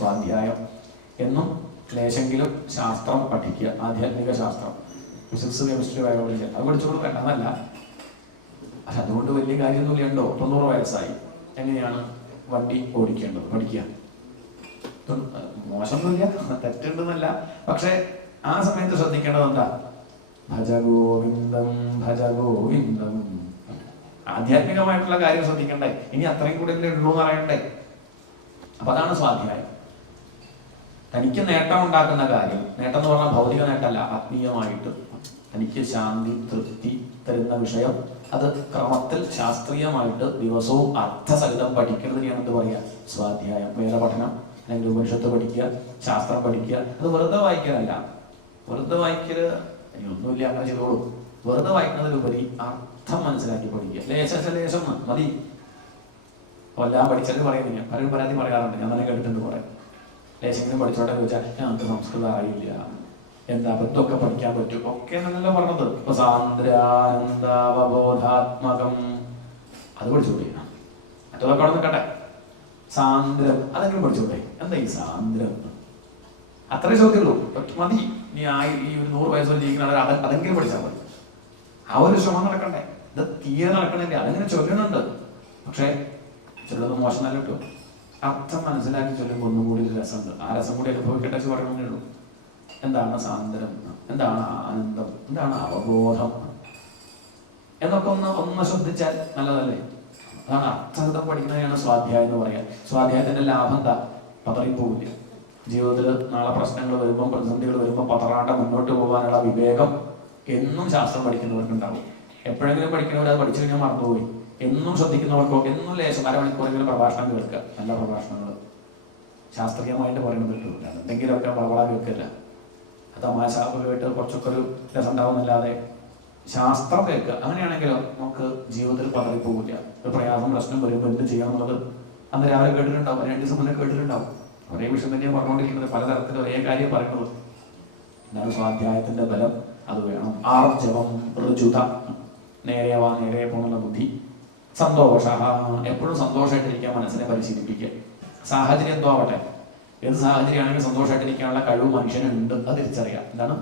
സ്വാധ്യായം എന്നും ക്ലേശെങ്കിലും ശാസ്ത്രം പഠിക്കുക, ആധ്യാത്മിക ശാസ്ത്രം, ഫിസിക്സ്, കെമിസ്ട്രി, ബയോളജി അത് പഠിച്ചോളൂ, വേണ്ടതല്ല. പക്ഷെ അതുകൊണ്ട് വലിയ കാര്യമൊന്നുമില്ല. ഉണ്ടോ? 90 വയസ്സായി, എങ്ങനെയാണ് വണ്ടി ഓടിക്കേണ്ടത് പഠിക്കുക. മോശമൊന്നുമില്ല, തെറ്റുണ്ടെന്നല്ല. പക്ഷെ ആ സമയത്ത് ശ്രദ്ധിക്കേണ്ടത് എന്താ? ഭജഗോവിന്ദം ഭജഗോവിന്ദം. ആധ്യാത്മികമായിട്ടുള്ള കാര്യം ശ്രദ്ധിക്കണ്ടേ? ഇനി അത്രയും കൂടെ അല്ലേ ഉള്ളൂ എന്ന് പറയണ്ടേ? അപ്പൊ അതാണ് സ്വാധ്യായം. തനിക്ക് നേട്ടം ഉണ്ടാക്കുന്ന കാര്യം, നേട്ടം എന്ന് പറഞ്ഞാൽ ഭൗതിക നേട്ടമല്ല, ആത്മീയമായിട്ട് തനിക്ക് ശാന്തി തൃപ്തി തരുന്ന വിഷയം, അത് ക്രമത്തിൽ ശാസ്ത്രീയമായിട്ട് ദിവസവും അർത്ഥസഹിതം പഠിക്കുന്നതിനെയാണ് എന്ത് പറയുക? സ്വാധ്യായം. വേദപഠനം അല്ലെങ്കിൽ ഉപനിഷത്ത് പഠിക്കുക, ശാസ്ത്രം പഠിക്കുക. അത് വെറുതെ വായിക്കലല്ല. വെറുതെ വായിക്കല് ഒന്നുമില്ല, അങ്ങനെ ചെയ്തോളൂ. വെറുതെ വായിക്കുന്നതിലുപരി അർത്ഥം മനസ്സിലാക്കി പഠിക്കുക. ലേശം മതി. അപ്പോൾ എല്ലാം പഠിച്ചാലും പറയുന്നില്ല, പലരും പരാതി പറയാറുണ്ട്, ഞാൻ തന്നെ കേട്ടിട്ടുണ്ട് കുറെ. ലേശെങ്കിലും പഠിച്ചോട്ടെ ചോദിച്ചാൽ ഞങ്ങൾക്ക് സംസ്കൃതം അറിയില്ല, എന്താ ഇതൊക്കെ പഠിക്കാൻ പറ്റും ഒക്കെ എന്നല്ല പറഞ്ഞത്. ഇപ്പൊ സാന്ദ്രാനന്ദാവബോധാത്മകം അത് പഠിച്ചോളൂ. മറ്റതൊക്കെ അവിടെ നിൽക്കട്ടെ. സാന്ദ്രം അതെങ്കിലും പഠിച്ചോട്ടെ. എന്താ ഈ സാന്ദ്രം? അത്രേ ചോദ്യമുള്ളൂ. മതി. നീ ഈ ഒരു 100 വയസ്സ് വരെ ജീവിക്കുന്ന അതെങ്കിലും പഠിച്ചാൽ മതി. ആ ഒരു ശ്രമം നടക്കണ്ടേ? ഇത് തീരെ നടക്കണില്ല. അതെങ്ങനെ ചൊല്ലുന്നുണ്ട്, പക്ഷെ ചൊല്ലുന്നത് മോശം നല്ല കിട്ടും. അർത്ഥം മനസ്സിലാക്കി ചൊല്ലുമ്പോൾ ഒന്നുകൂടി ഒരു രസമുണ്ട്. ആ രസം കൂടി അനുഭവിക്കട്ടെ പറയണമെന്നേ ഉള്ളൂ. എന്താണ് സാന്ദ്രം, എന്താണ് ആനന്ദം, എന്താണ് അവബോധം എന്നൊക്കെ ഒന്ന് ശ്രദ്ധിച്ചാൽ നല്ലതല്ലേ? അതാണ് അർത്ഥഹിതം പഠിക്കുന്നതിനാണ് സ്വാധ്യായം എന്ന് പറയാം. സ്വാധ്യായത്തിന്റെ ലാഭം എന്താ? പതറിപ്പോവില്ല. ജീവിതത്തിൽ നാളെ പ്രശ്നങ്ങൾ വരുമ്പോൾ, പ്രതിസന്ധികൾ വരുമ്പോൾ പതറാണ്ട് മുന്നോട്ട് പോകാനുള്ള വിവേകം എന്നും ശാസ്ത്രം പഠിക്കുന്നവർക്ക് ഉണ്ടാവും. എപ്പോഴെങ്കിലും പഠിക്കുന്നവർ അത് പഠിച്ചു കഴിഞ്ഞാൽ മറന്നുപോയി. എന്നും ശ്രദ്ധിക്കുന്നവർക്കോ എന്നും ലേശം അരമണിക്കൂറെങ്കിലും പ്രഭാഷണം കേൾക്കുക. നല്ല പ്രഭാഷണങ്ങൾ ശാസ്ത്രീയമായിട്ട് പറയുന്നത് കിട്ടില്ല. എന്തെങ്കിലുമൊക്കെ വളവള കേൾക്കില്ല. തമാശ കേട്ട് കുറച്ചൊക്കെ ഒരു രസം ഉണ്ടാവുന്നല്ലാതെ ശാസ്ത്രം കേൾക്കുക. അങ്ങനെയാണെങ്കിലോ നമുക്ക് ജീവിതത്തിൽ പതറിപ്പോകില്ല. ഒരു പ്രയാസം പ്രശ്നം വരുമ്പോൾ എന്ത് ചെയ്യാന്നുള്ളത് അന്ന് രാവിലെ കേട്ടിട്ടുണ്ടാവും, 2 ദിവസം മുന്നേ കേട്ടിട്ടുണ്ടാവും. ഒരേ വിഷയം തന്നെയാണ് പറഞ്ഞുകൊണ്ടിരിക്കുന്നത്, പലതരത്തിൽ ഒരേ കാര്യം പറയുന്നത്. എന്താണ് സ്വാധ്യായത്തിന്റെ ബലം? അത് വേണം. ആർജവം, ഋജുത, നേരെ പോകുന്ന ബുദ്ധി, സന്തോഷ, എപ്പോഴും സന്തോഷമായിട്ടിരിക്കാൻ മനസ്സിനെ പരിശീലിപ്പിക്കുക. സാഹചര്യം എന്തോ ആവട്ടെ, ഏത് സാഹചര്യമാണെങ്കിലും സന്തോഷമായിട്ടിരിക്കാനുള്ള കഴിവ് മനുഷ്യനുണ്ട്. അത് തിരിച്ചറിയാം. എന്താണ്?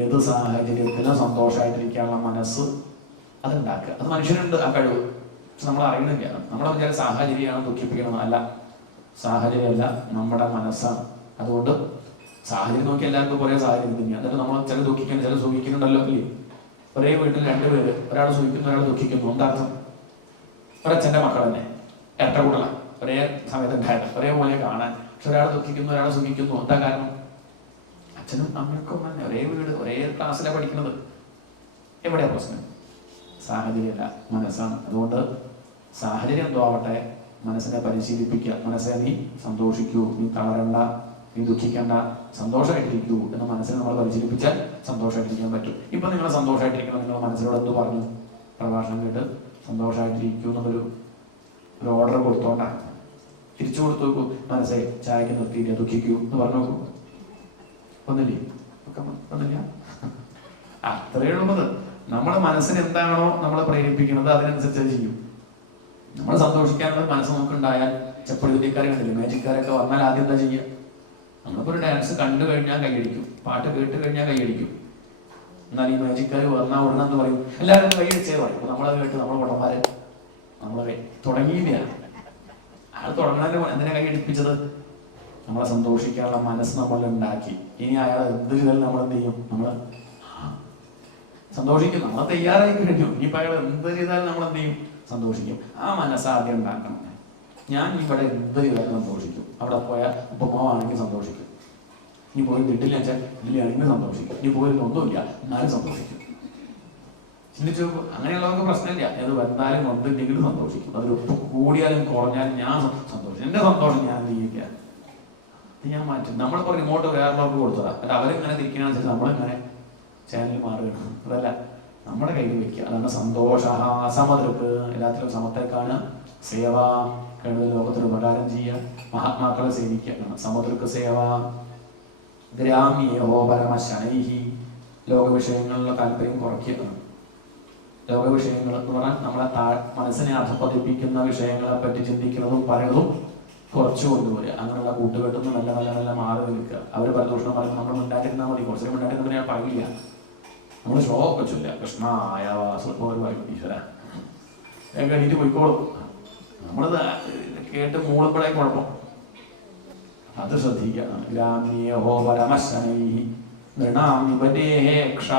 ഏത് സാഹചര്യത്തിലും സന്തോഷമായിട്ടിരിക്കാനുള്ള മനസ്സ് അതുണ്ടാക്കുക. അത് മനുഷ്യനുണ്ട് ആ കഴിവ്. പക്ഷെ നമ്മൾ അറിയണില്ല. നമ്മളെ വിചാരം സാഹചര്യമാണ് ദുഃഖിപ്പിക്കണം. അല്ല, സാഹചര്യമല്ല, നമ്മുടെ മനസ്സാണ്. അതുകൊണ്ട് സാഹചര്യം നോക്കി എല്ലാവർക്കും ഒരേ സാഹചര്യം തന്നെയാണ്. എന്നിട്ട് നമ്മൾ ചില ദുഃഖിക്കുന്നു, ചില സുഖിക്കുന്നുണ്ടല്ലോ അല്ലേ? ഒരേ വീട്ടിൽ 2 പേര്, ഒരാൾ സുഖിക്കുന്നു, ഒരാൾ ദുഃഖിക്കുന്നു. എന്താർത്ഥം? ഒരച്ഛൻ്റെ മക്കൾ തന്നെ, ഇരട്ട കൂടല, ഒരേ സമയത്ത് ഉണ്ടായത്, ഒരേപോലെ കാണാൻ. പക്ഷെ ഒരാൾ ദുഃഖിക്കുന്നു, ഒരാൾ സുഖിക്കുന്നു. എന്താ കാരണം? അച്ഛനും അമ്മയ്ക്കും തന്നെ ഒരേ വീട്, ഒരേ ക്ലാസ്സിലാണ് പഠിക്കുന്നത്. എവിടെയാ പ്രശ്നം? സാഹചര്യമല്ല, മനസ്സാണ്. അതുകൊണ്ട് സാഹചര്യം എന്തോ ആവട്ടെ, മനസ്സിനെ പരിശീലിപ്പിക്കുക. മനസ്സെ നീ സന്തോഷിക്കൂ, നീ തളരണ്ട, നീ ദുഃഖിക്കണ്ട, സന്തോഷമായിട്ടിരിക്കൂ എന്ന് മനസ്സിനെ നമ്മൾ പരിശീലിപ്പിച്ചാൽ സന്തോഷമായിട്ടിരിക്കാൻ പറ്റും. ഇപ്പൊ നിങ്ങൾ സന്തോഷമായിട്ടിരിക്കണം, നിങ്ങൾ മനസ്സിനോട് എന്ത് പറഞ്ഞു? പ്രഭാഷണം കേട്ട് സന്തോഷമായിട്ടിരിക്കൂ എന്നുള്ളൊരു ഓർഡർ കൊടുത്തോണ്ടാണ്. തിരിച്ചു കൊടുത്തു നോക്കൂ. മനസ്സെ ചായക്ക് നിർത്തിയില്ല, ദുഃഖിക്കൂ എന്ന് പറഞ്ഞു നോക്കൂ. ഒന്നില്ലേ? ഒന്നില്ല. അത്രയേ ഉള്ളത്. നമ്മുടെ മനസ്സിന് എന്താണോ നമ്മളെ പ്രേരിപ്പിക്കുന്നത് അതിനനുസരിച്ച് ചെയ്യും. നമ്മൾ സന്തോഷിക്കാനുള്ള മനസ്സ് നമുക്കുണ്ടായാൽ, ചെപ്പടിക്കാരെ കണ്ടില്ലേ, മാജിക്കാരൊക്കെ വന്നാൽ ആദ്യം എന്താ ചെയ്യുക? നമ്മളിപ്പോൾ ഒരു ഡാൻസ് കണ്ടു കഴിഞ്ഞാൽ കൈയടിക്കും, പാട്ട് കേട്ട് കഴിഞ്ഞാൽ കൈയടിക്കും. എന്നാൽ ഈ മാജിക്കാർ വന്നാൽ ഉടനെന്ന് പറയും എല്ലാവരും കൈയടിച്ചേ പറയും. അപ്പോൾ നമ്മളത് കേട്ട് നമ്മൾ ഉടന്മാരെ നമ്മളെ തുടങ്ങിയില്ല. അയാൾ തുടങ്ങാൻ എന്തിനാ കൈയടിപ്പിച്ചത്? നമ്മളെ സന്തോഷിക്കാനുള്ള മനസ്സ് നമ്മൾ ഉണ്ടാക്കി. ഇനി അയാൾ എന്ത് ചെയ്താലും നമ്മൾ എന്ത് ചെയ്യും? നമ്മൾ സന്തോഷിക്കും. നമ്മൾ തയ്യാറായി കഴിഞ്ഞു. ഇനിയിപ്പോൾ അയാൾ എന്ത് ചെയ്താലും നമ്മൾ എന്ത് ചെയ്യും? സന്തോഷിക്കും. ആ മനസ്സാദ്യം ഉണ്ടാക്കണം. ഞാൻ ഇവിടെ എന്ത് ചെയ്താലും സന്തോഷിക്കും. അവിടെ പോയാൽ ഉപ്പമാവാണെങ്കിൽ സന്തോഷിക്കും. ഇനി പോയി വീട്ടിൽ വെച്ചാൽ വീട്ടിലാണെങ്കിൽ സന്തോഷിക്കും. ഇനി പോയിട്ട് ഒന്നുമില്ല എന്നാലും സന്തോഷിക്കും. ചിന്തിച്ചു. അങ്ങനെയുള്ളവർക്ക് പ്രശ്നമില്ല. ഏത് വന്നാലും വന്നില്ലെങ്കിലും സന്തോഷിക്കും. അതിൽ ഉപ്പ് കൂടിയാലും കുറഞ്ഞാലും ഞാൻ സന്തോഷിക്കും. എൻ്റെ സന്തോഷം ഞാൻ ചെയ്യില്ല. ഇത് ഞാൻ മാറ്റും. നമ്മളിപ്പോൾ റിമോട്ട് വേറെയുള്ളവർക്ക് കൊടുത്തതാ. അല്ല, അവരിങ്ങനെ തിരിക്കുന്നതനുസരിച്ച് നമ്മളിങ്ങനെ ചാനൽ മാറുകയാണ്. അതല്ല, നമ്മുടെ കയ്യിൽ വയ്ക്കുക. അതാണ് സന്തോഷ. സമതൃക്ക്, എല്ലാത്തിലും സമത്തെ കാണുക. സേവ, കഴിവ് ലോകത്തിന് ഉപകാരം ചെയ്യുക. മഹാത്മാക്കളെ സേവിക്കുക. സമതൃക്ക് സേവ. ഗ്രാമ്യോ പരമശനൈഹി, ലോകവിഷയങ്ങളിലുള്ള താല്പര്യം കുറയ്ക്കുക. ലോകവിഷയങ്ങൾ എന്ന് പറഞ്ഞാൽ നമ്മളെ മനസ്സിനെ അധപ്പതിപ്പിക്കുന്ന വിഷയങ്ങളെ പറ്റി ചിന്തിക്കുന്നതും പറയുന്നതും കുറച്ച് കൊണ്ടുപോരുക. അങ്ങനെയുള്ള കൂട്ടുകെട്ടിൽ നിന്ന് നല്ല നല്ല നല്ല മാറി നിൽക്കുക. അവർ പരദൂഷണം പറയുമ്പോൾ നമ്മൾ മിണ്ടാതിരുന്നാൽ മതി. കുറച്ചൊരു മിണ്ടാതിരുന്ന ഞാൻ പറയില്ല. നമ്മൾ ശ്ലോകമൊക്കെ ചൊല്ലുക. കൃഷ്ണായ വാസുദേവ പറയും ഈശ്വര കഴിഞ്ഞിട്ട് പോയിക്കോളും. നമ്മളത് കേട്ട് മൂളുമ്പോഴേ കുഴപ്പം. അത് ശ്രദ്ധിക്കുക. ഗ്രാമ്യോ പരമശനൈ നൃണാമിപദേഹേക്ഷ.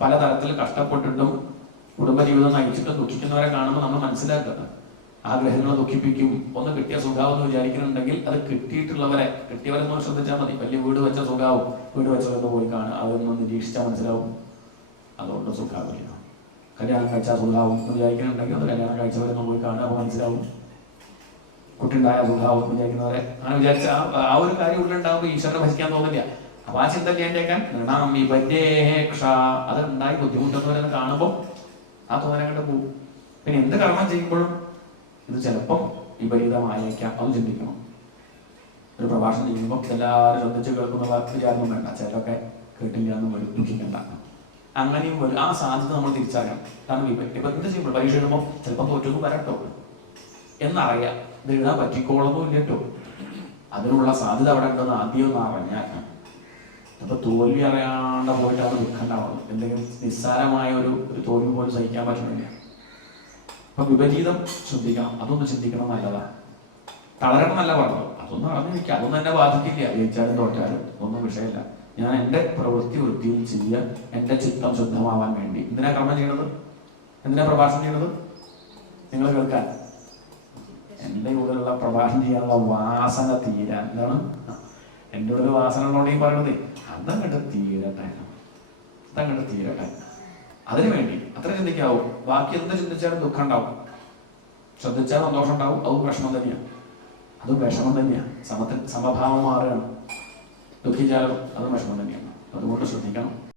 പലതരത്തിൽ കഷ്ടപ്പെട്ടിട്ടും കുടുംബജീവിതം നയിച്ചിട്ടും ദുഃഖിക്കുന്നവരെ കാണുമ്പോൾ നമ്മൾ മനസ്സിലാക്കുക ആഗ്രഹങ്ങളെ ദുഃഖിപ്പിക്കും. ഒന്ന് കിട്ടിയ സുഖാവെന്ന് വിചാരിക്കുന്നുണ്ടെങ്കിൽ അത് കിട്ടിയിട്ടുള്ളവരെ കിട്ടിയവരെന്ന് ശ്രദ്ധിച്ചാൽ മതി. വലിയ വീട് വെച്ച സുഖാവും, വീട് വെച്ചതൊക്കെ പോയി കാണുക. അതൊന്നും നിരീക്ഷിച്ചാൽ മനസ്സിലാവും. അതുകൊണ്ട് സുഖാവില്ല. കല്യാണം കഴിച്ചാൽ സുഖാവും എന്ന് വിചാരിക്കുന്നുണ്ടെങ്കിൽ അത് കല്യാണം കഴിച്ചവരൊന്നും പോയി കാണുക. അപ്പോൾ മനസ്സിലാവും. കുട്ടിയുണ്ടായ സുഖാവും വിചാരിക്കുന്നവരെ അങ്ങനെ വിചാരിച്ച ആ ഒരു കാര്യം ഉള്ളിലുണ്ടാവുമ്പോൾ ഈശ്വരനെ ഭജിക്കാൻ തോന്നില്ല. അപ്പൊ ആ ചിന്ത കേട്ടേക്കാൻ അത് ഉണ്ടായി ബുദ്ധിമുട്ടുന്നവരെന്ന് കാണുമ്പോൾ ആ തോന്നലെ കണ്ട് പോകും. പിന്നെ എന്ത് കർമ്മം ചെയ്യുമ്പോഴും ഇത് ചിലപ്പം വിപരീതമായേക്കാം. അത് ചിന്തിക്കണം. ഒരു പ്രഭാഷണം ചെയ്യുമ്പോൾ എല്ലാവരും ശ്രദ്ധിച്ച് കേൾക്കുന്ന വിചാരം വേണ്ട. ചിലരൊക്കെ കേട്ടില്ല എന്ന് വരും, ദുഃഖിക്കണ്ട. അങ്ങനെയും വരും. ആ സാധ്യത നമ്മൾ തിരിച്ചറിയണം. കാരണം ഇപ്പൊ എന്ത് ചെയ്യുമ്പോൾ പരീക്ഷ എഴുതുമ്പോൾ ചിലപ്പോൾ തോറ്റൊന്നും വരട്ടോ എന്നറിയാം. ഇത് എഴുതാൻ പറ്റിക്കോളൊന്നും ഇല്ലട്ടോ. അതിനുള്ള സാധ്യത അവിടെ ഉണ്ടെന്ന് ആദ്യം ഒന്ന് അറിഞ്ഞാൽ അപ്പൊ തോൽവി അറിയാണ്ട് പോയിട്ടാണ് ദുഃഖം ഉണ്ടാവുന്നത്. എന്തെങ്കിലും നിസ്സാരമായ ഒരു തോൽവി പോലും സഹിക്കാൻ പറ്റണില്ല. അപ്പൊ വിപരീതം ശ്രദ്ധിക്കണം. അതൊന്ന് ചിന്തിക്കണം. നല്ലതാണ്. തളരണം എന്നല്ല പറഞ്ഞത്. അതൊന്നും അറിഞ്ഞിരിക്കുക. അതൊന്നും എന്നെ ബാധിക്കില്ല. ജയിച്ചാലും തോറ്റാലും ഒന്നും വിഷയമില്ല. ഞാൻ എൻ്റെ പ്രവൃത്തി വൃത്തിയിൽ ചെയ്യുക, എൻ്റെ ചിത്തം ശുദ്ധമാവാൻ വേണ്ടി. എന്തിനാ കർമ്മം ചെയ്യണത്? എന്തിനാ പ്രഭാഷണം ചെയ്യണത്? നിങ്ങൾ കേൾക്കാൻ. എൻ്റെ ഉള്ളിലുള്ള പ്രഭാഷണം ചെയ്യാനുള്ള വാസന തീരാൻ. എന്താണ് എൻ്റെ ഉള്ളിൽ വാസന ഉള്ളതുകൊണ്ട് ഈ പറയണത്? അതങ്ങോട്ട് തീരട്ടെ, അതങ്ങോട്ട് തീരട്ടെ. അതിനു വേണ്ടി അത്ര ചിന്തിക്കാവും. ബാക്കി എന്ത് ചിന്തിച്ചാലും ദുഃഖം ഉണ്ടാവും. ശ്രദ്ധിച്ചാൽ സന്തോഷം ഉണ്ടാവും. അതും വിഷമം തന്നെയാണ്. അതും വിഷമം തന്നെയാണ്. സമഭാവം മാറുകയാണ്. ദുഃഖിച്ചാലും അതും വിഷമം തന്നെയാണ്. അതുകൊണ്ട് ശ്രദ്ധിക്കണം.